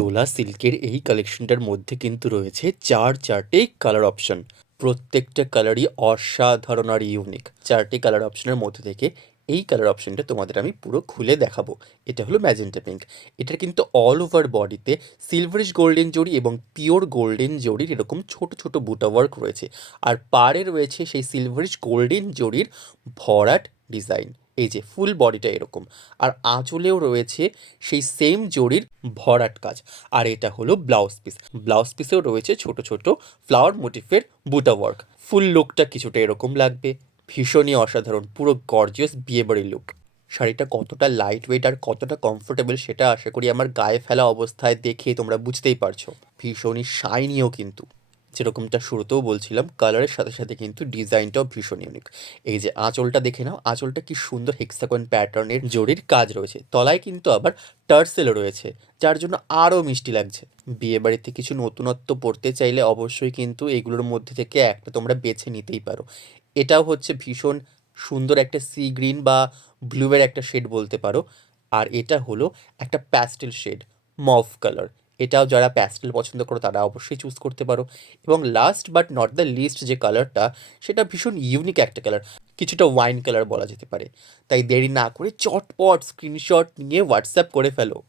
ডোলা সিল্কের এই কালেকশনটার মধ্যে কিন্তু রয়েছে চারটে কালার অপশন। প্রত্যেকটা কালারই অসাধারণ আর ইউনিক। চারটে কালার অপশনের মধ্যে থেকে এই কালার অপশনটা তোমাদের আমি পুরো খুলে দেখাবো। এটা হলো ম্যাজেন্টা পিঙ্ক। এটার কিন্তু অল ওভার বডিতে সিলভারিশ গোল্ডেন জরি এবং পিওর গোল্ডেন জরির এরকম ছোট ছোট বুটা ওয়ার্ক রয়েছে। আর পাড়ে রয়েছে সেই সিলভারিশ গোল্ডেন জরির ভরাট ডিজাইন। এই যে ফুল বডিটা এরকম। আর আঁচলেও রয়েছে সেই সেম জরির ভরাট কাজ। আর এটা হলো ব্লাউজ পিস। ব্লাউজ পিসেও রয়েছে ছোট ছোট ফ্লাওয়ার মোটিফের বুটা ওয়ার্ক। ফুল লুকটা কিছুটা এরকম লাগবে। ভীষণই অসাধারণ, পুরো গর্জিয়াস বিয়েবাড়ির লুক। শাড়িটা কতটা লাইট ওয়েট আর কতটা কমফোর্টেবল সেটা আশা করি আমার গায়ে ফেলা অবস্থায় দেখে তোমরা বুঝতেই পারছো। ভীষণই শাইনিও কিন্তু। যেরকমটা শুরুতেও বলছিলাম, কালারের সাথে সাথে কিন্তু ডিজাইনটাও ভীষণ ইউনিক। এই যে আঁচলটা দেখে নাও, আঁচলটা কি সুন্দর হেক্সাগন প্যাটার্নের জরির কাজ রয়েছে। তলায় কিন্তু আবার টার্সেলও রয়েছে, যার জন্য আরও মিষ্টি লাগছে। বিয়েবাড়িতে কিছু নতুনত্ব পড়তে চাইলে অবশ্যই কিন্তু এগুলোর মধ্যে থেকে একটা তোমরা বেছে নিতেই পারো। এটাও হচ্ছে ভীষণ সুন্দর একটা সি গ্রিন বা ব্লুয়ের একটা শেড বলতে পারো। আর এটা হলো একটা প্যাস্টেল শেড, মভ কালার। এটাও যারা প্যাস্টেল পছন্দ করো তারা অবশ্যই চুজ করতে পারো। এবং last but not the least যে কালারটা, সেটা ভীষণ ইউনিক একটা কালার, কিছুটা ওয়াইন কালার বলা যেতে পারে। তাই দেরি না করে চটপট স্ক্রিনশট নিয়ে হোয়াটসঅ্যাপ করে ফেলো।